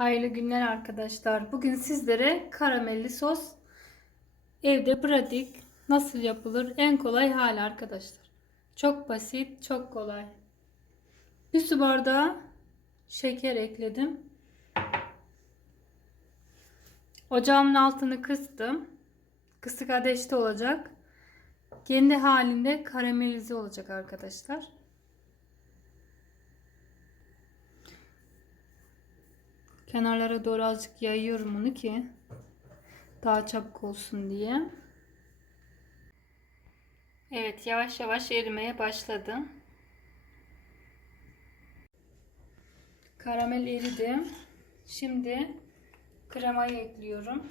Hayırlı günler arkadaşlar. Bugün sizlere karamelli sos evde pratik nasıl yapılır en kolay hali arkadaşlar. Çok basit, çok kolay. Bir su bardağı şeker ekledim. Ocağımın altını kıstım. Kısık ateşte olacak. Kendi halinde karamelize olacak arkadaşlar. Kenarlara doğru azıcık yayıyorum onu ki daha çabuk olsun diye. Evet yavaş yavaş erimeye başladı. Karamel eridi. Şimdi kremayı ekliyorum.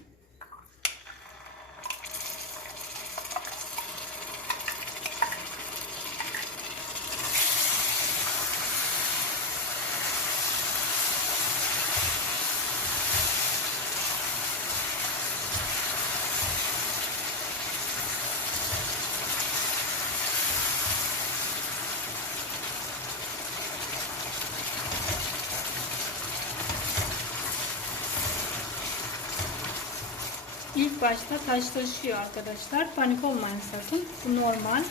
İlk başta taşlaşıyor arkadaşlar. Panik olmayın sakın. Bu normal.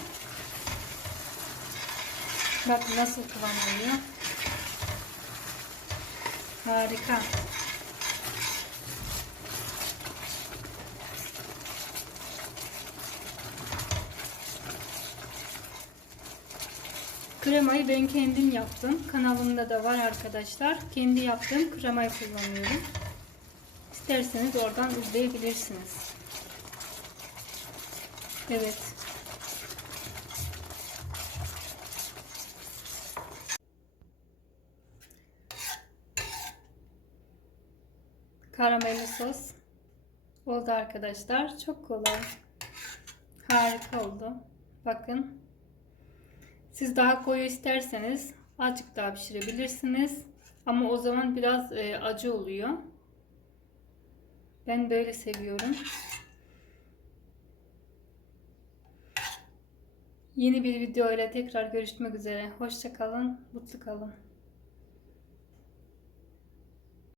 Bakın nasıl kıvam. Harika. Kremayı ben kendim yaptım. Kanalımda da var arkadaşlar. Kendi yaptığım kremayı kullanıyorum. İsterseniz oradan izleyebilirsiniz. Evet. Karamelli sos oldu arkadaşlar. Çok kolay. Harika oldu. Bakın. Siz daha koyu isterseniz azıcık daha pişirebilirsiniz. Ama o zaman biraz e, acı oluyor. Ben böyle seviyorum. Yeni bir video ile tekrar görüşmek üzere. Hoşça kalın, mutlu kalın.